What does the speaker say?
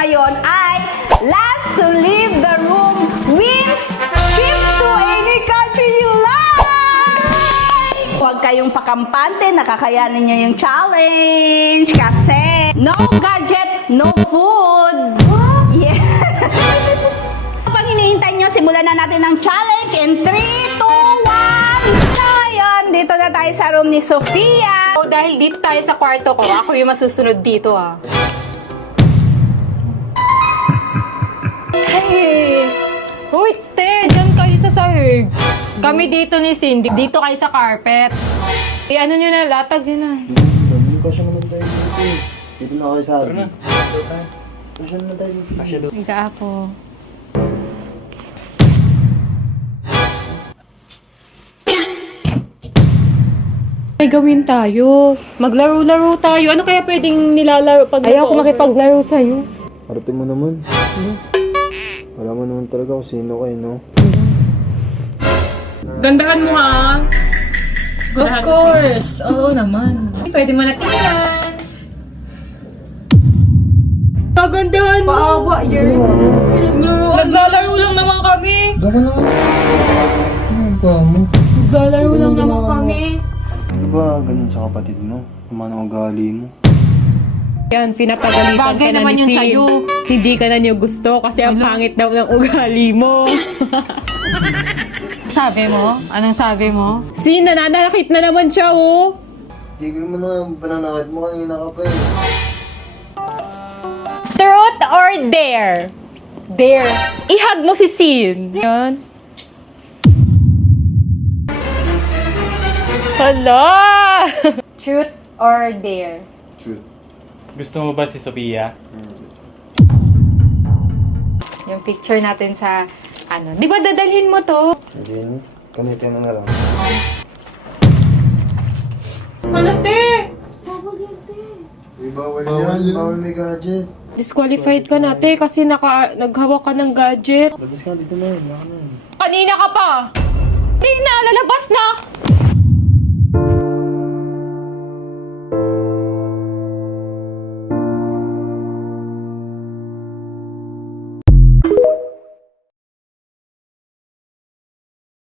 ngayon ay last to leave the room wins trip to any country you like! Huwag kayong pakampante, nakakayanin nyo yung challenge kasi no gadget, no food! Yeah! Pag hinihintay nyo, simulan na natin ang challenge in 3, 2, 1! So, ayun, dito na tayo sa room ni Sofia. Oh, dahil dito tayo sa kwarto ko, ako yung masusunod dito ah. Hey! Uy, te! Diyan kayo sa sahig. Kami dito ni Cindy. Dito kayo sa carpet. Ano nyo na, latag nyo na. Hindi ko siya naman tayo dito. Dito na kayo sa akin. Kasya naman tayo dito. Kasya doon. Higa ako. May gawin tayo. Maglaro-laro tayo. Ano kaya pwedeng nilalaro pag ayaw ko makipaglaro sa'yo? Arte mo naman. Alam mo naman talaga kung sino kayo, no? Gandahan mo ha? Of course! Oo naman. Pwede mo na tingnan. Kagandahan mo! Paawa, yun. Naglalaro lang naman kami. Gaka na. Ano ba mo? Naglalaro lang naman kami. Di ba ganun sa kapatid mo? Naman ang ugali mo. Yan, pinapagalitan Bagay ka na naman ni yun Sin. sa'yo. Hindi ka na niyo gusto kasi ang pangit daw ng ugali mo. Sabi mo? Anong sabi mo? Sin, nananakit na naman siya, oh. Hindi ko naman na pananakit mo kanina ka pa eh. Truth or dare? Dare. Ihag mo si Sin. Yan. Hala! Truth or dare? Truth. Gusto mo ba si Sophia? Yung picture natin sa ano. Di ba dadalhin mo to? Hindi na. Ganito na nga lang. Ano, te? Di bawal yan. Bawal may gadget. Disqualified ka na, te, kasi naghawak ka ng gadget. Labas ka dito na yun. Baka na yun. Kanina ka pa! Hindi na, lalabas na!